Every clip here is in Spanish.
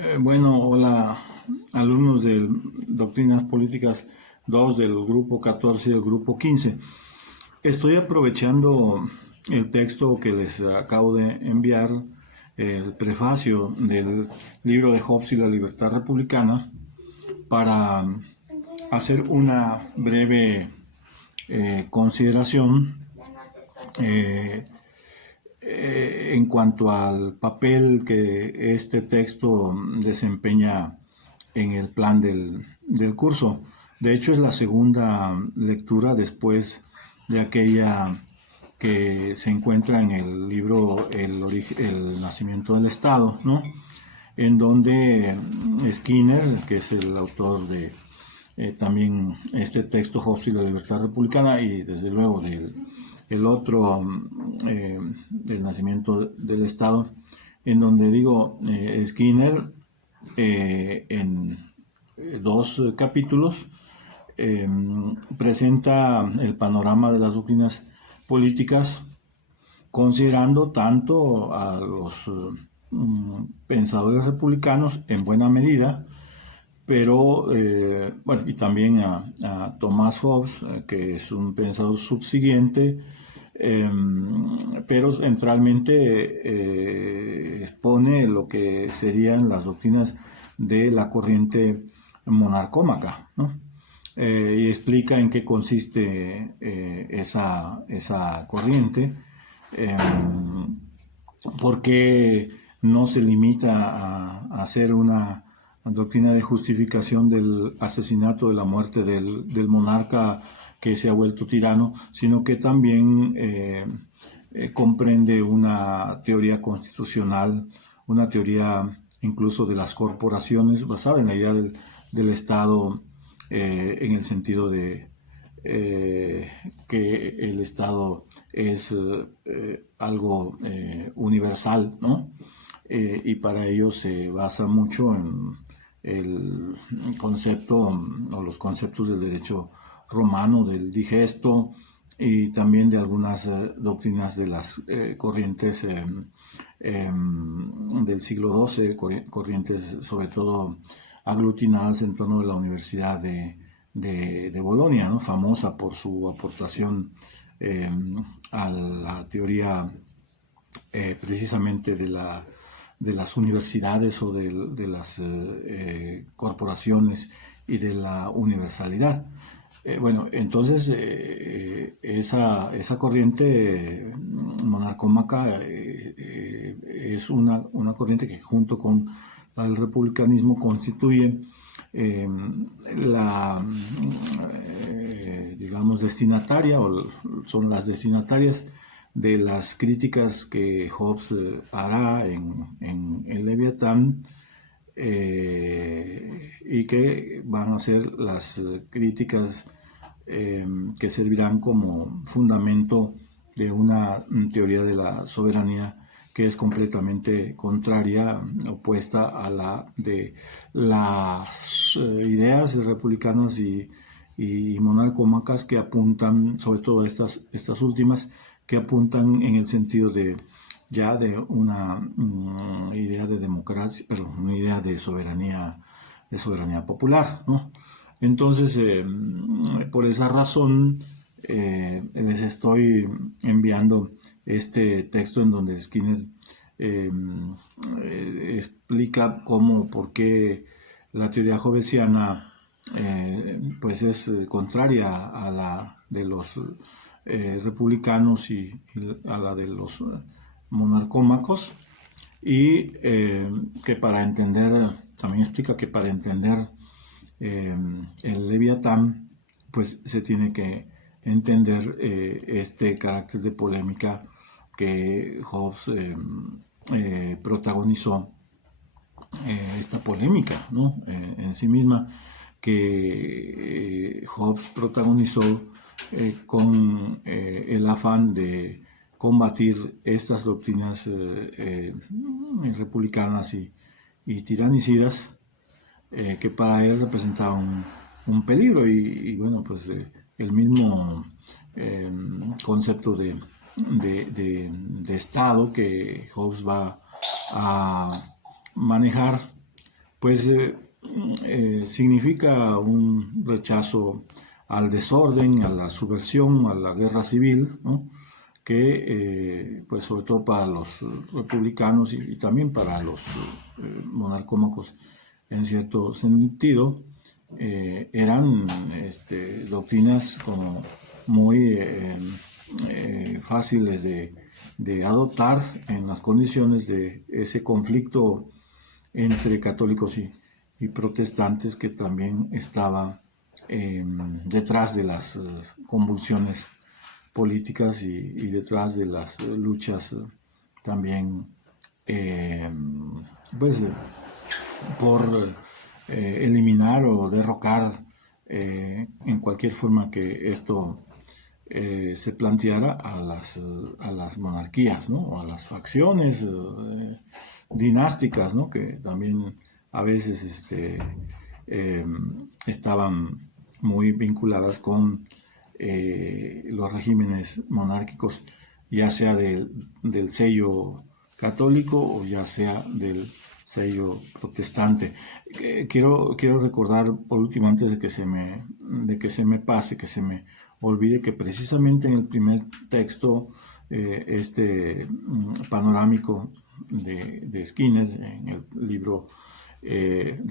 Hola, alumnos de Doctrinas Políticas 2 del grupo 14 y del grupo 15. Estoy aprovechando el texto que les acabo de enviar, el prefacio del libro de Hobbes y la libertad republicana, para hacer una breve consideración eh, en cuanto al papel que este texto desempeña en el plan del curso. De hecho, es la segunda lectura después de aquella que se encuentra en el libro El nacimiento del Estado, ¿no? En donde Skinner, que es el autor de también este texto, Hobbes y la libertad republicana, y desde luego el otro, del nacimiento del Estado, en donde digo, Skinner, en dos capítulos, eh, presenta el panorama de las doctrinas políticas, considerando tanto a los pensadores republicanos en buena medida, pero bueno, y también a Thomas Hobbes, que es un pensador subsiguiente, eh, pero centralmente expone lo que serían las doctrinas de la corriente monarcómaca, ¿no? Y explica en qué consiste esa corriente, eh, por qué no se limita a hacer una doctrina de justificación del asesinato, de la muerte del monarca que se ha vuelto tirano, sino que también comprende una teoría constitucional, una teoría incluso de las corporaciones, basada en la idea del Estado, en el sentido de que el Estado es algo universal, ¿no? Y para ello se basa mucho en el concepto o los conceptos del derecho romano, del digesto, y también de algunas doctrinas de las corrientes del siglo XII, corrientes sobre todo aglutinadas en torno de la Universidad de Bolonia, ¿no? Famosa por su aportación eh, a la teoría precisamente de las universidades o de las corporaciones y de la universalidad. Bueno, entonces esa corriente monarcómaca es una corriente que junto con la del republicanismo constituye eh, la, digamos, destinataria, o son las destinatarias de las críticas que Hobbes hará en Leviatán, y que van a ser las críticas que servirán como fundamento de una teoría de la soberanía que es completamente contraria, opuesta a la de las ideas republicanas y monarcómacas, que apuntan, sobre todo estas últimas, que apuntan en el sentido de ya de una idea de democracia, pero una idea de soberanía popular, ¿no? Entonces, por esa razón, les estoy enviando este texto en donde Skinner eh, explica cómo, por qué la teoría hobbesiana pues es contraria a la de los republicanos y a la de los monarcómacos, y que para entender, también explica que para entender el Leviatán, pues se tiene que entender este carácter de polémica que Hobbes protagonizó, esta polémica, ¿no? En sí misma, que Hobbes protagonizó con el afán de combatir estas doctrinas republicanas y tiranicidas, que para él representaban un peligro, y bueno, pues el mismo eh, concepto de Estado que Hobbes va a manejar pues significa un rechazo al desorden, a la subversión, a la guerra civil, ¿no? Que pues sobre todo para los republicanos y también para los monarcómacos en cierto sentido, eran doctrinas como muy fáciles de adoptar en las condiciones de ese conflicto entre católicos y protestantes que también estaba detrás de las convulsiones políticas y detrás de las luchas también pues por eliminar o derrocar en cualquier forma que esto se planteara a las monarquías, ¿no? O a las facciones dinásticas, ¿no? Que también a veces estaban muy vinculadas con los regímenes monárquicos, ya sea del sello católico o ya sea del sello protestante. Quiero recordar por último, antes de que se me pase, que se me olvide, que precisamente en el primer texto, panorámico de Skinner, en el libro, El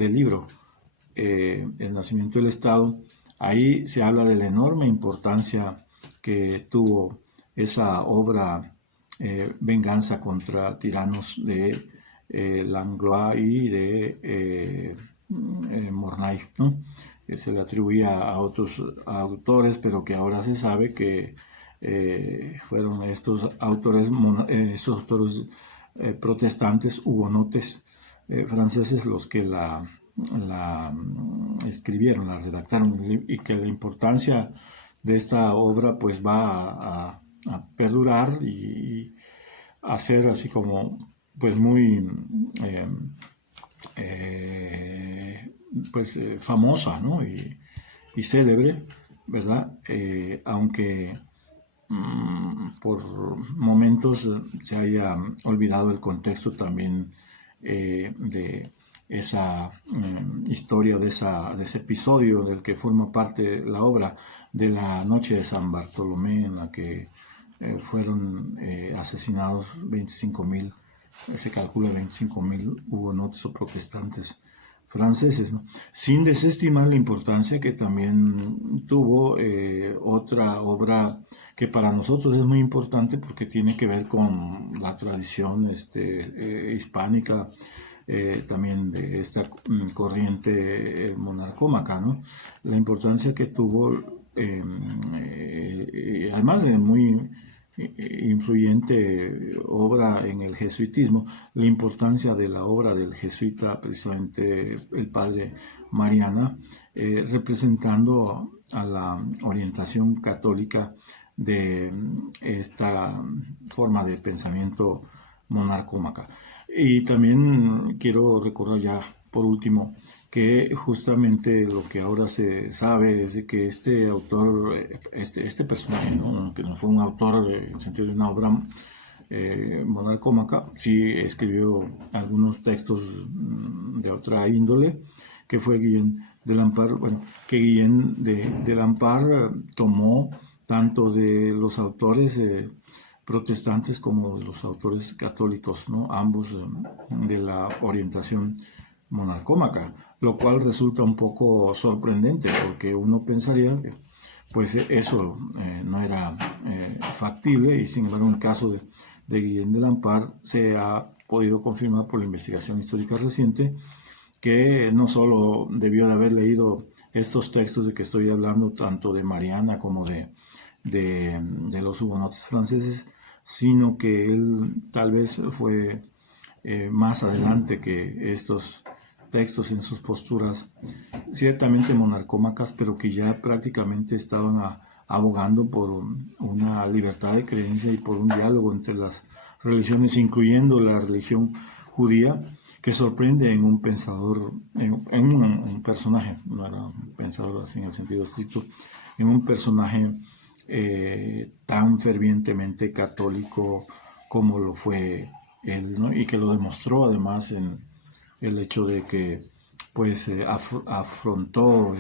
nacimiento del Estado, ahí se habla de la enorme importancia que tuvo esa obra, Venganza contra tiranos, de Langlois y de Mornay, ¿no? Que se le atribuía a otros autores, pero que ahora se sabe que fueron estos autores protestantes hugonotes franceses los que la escribieron, la redactaron, y que la importancia de esta obra pues va a perdurar y a ser así como pues muy famosa, ¿no? Y célebre, ¿verdad? Aunque por momentos se haya olvidado el contexto también de esa historia, de ese episodio del que forma parte la obra de la noche de San Bartolomé, en la que fueron asesinados 25.000, se calcula 25.000 hugonotes o protestantes franceses, ¿no? Sin desestimar la importancia que también tuvo otra obra que para nosotros es muy importante porque tiene que ver con la tradición hispánica, también de esta corriente monarcómaca, ¿no? La importancia que tuvo, además de muy influyente obra en el jesuitismo, la importancia de la obra del jesuita, precisamente el padre Mariana, representando a la orientación católica de esta forma de pensamiento monarcómaca. Y también quiero recordar ya por último que justamente lo que ahora se sabe es de que este autor, este personaje, ¿no? Que no fue un autor en el sentido de una obra monarcómaca, sí escribió algunos textos de otra índole, que fue Guillén de Lampar. Bueno, que Guillén de Lampar tomó tanto de los autores protestantes como de los autores católicos, ¿no? Ambos de la orientación monarcómaca, lo cual resulta un poco sorprendente porque uno pensaría que pues eso no era factible, y sin embargo en el caso de Guillén de Lampar se ha podido confirmar por la investigación histórica reciente que no solo debió de haber leído estos textos de que estoy hablando, tanto de Mariana como de los hugonotes franceses, sino que él tal vez fue más adelante que estos textos en sus posturas, ciertamente monarcómacas, pero que ya prácticamente estaban abogando por una libertad de creencia y por un diálogo entre las religiones, incluyendo la religión judía, que sorprende en un pensador, en un personaje, no era un pensador así en el sentido estricto, en un personaje tan fervientemente católico como lo fue él, ¿no? Y que lo demostró además en el hecho de que pues afrontó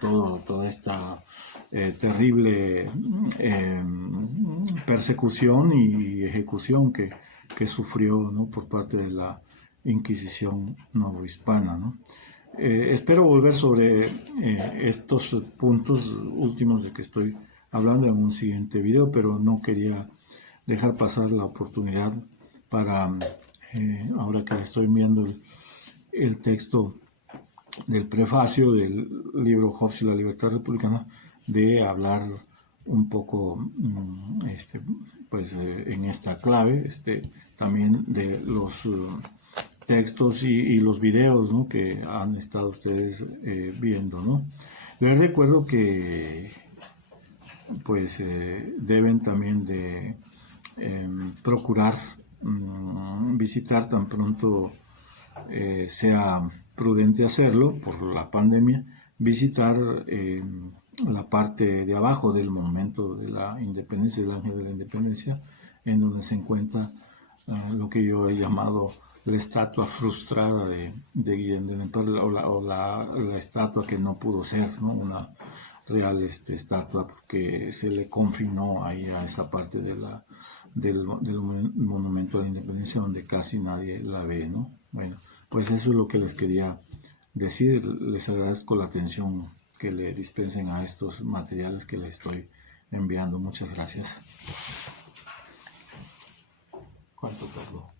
toda esta terrible persecución y ejecución que sufrió, ¿no?, por parte de la Inquisición novohispana, ¿no? Espero volver sobre estos puntos últimos de que estoy hablando en un siguiente video, pero no quería dejar pasar la oportunidad para, ahora que estoy enviando el texto del prefacio del libro Hobbes y la libertad republicana, de hablar un poco pues en esta clave también de los textos y los videos, ¿no?, que han estado ustedes viendo, ¿no? Les recuerdo que pues deben también de procurar visitar tan pronto sea prudente hacerlo por la pandemia, visitar la parte de abajo del monumento de la Independencia, del Ángel de la Independencia, en donde se encuentra lo que yo he llamado la estatua frustrada de Guillén de Lemperley, o la estatua que no pudo ser, ¿no?, una real estatua, porque se le confinó ahí a esa parte del monumento a la Independencia, donde casi nadie la ve, ¿no? Bueno, pues eso es lo que les quería decir. Les agradezco la atención que le dispensen a estos materiales que les estoy enviando. Muchas gracias. ¿Cuánto tardó?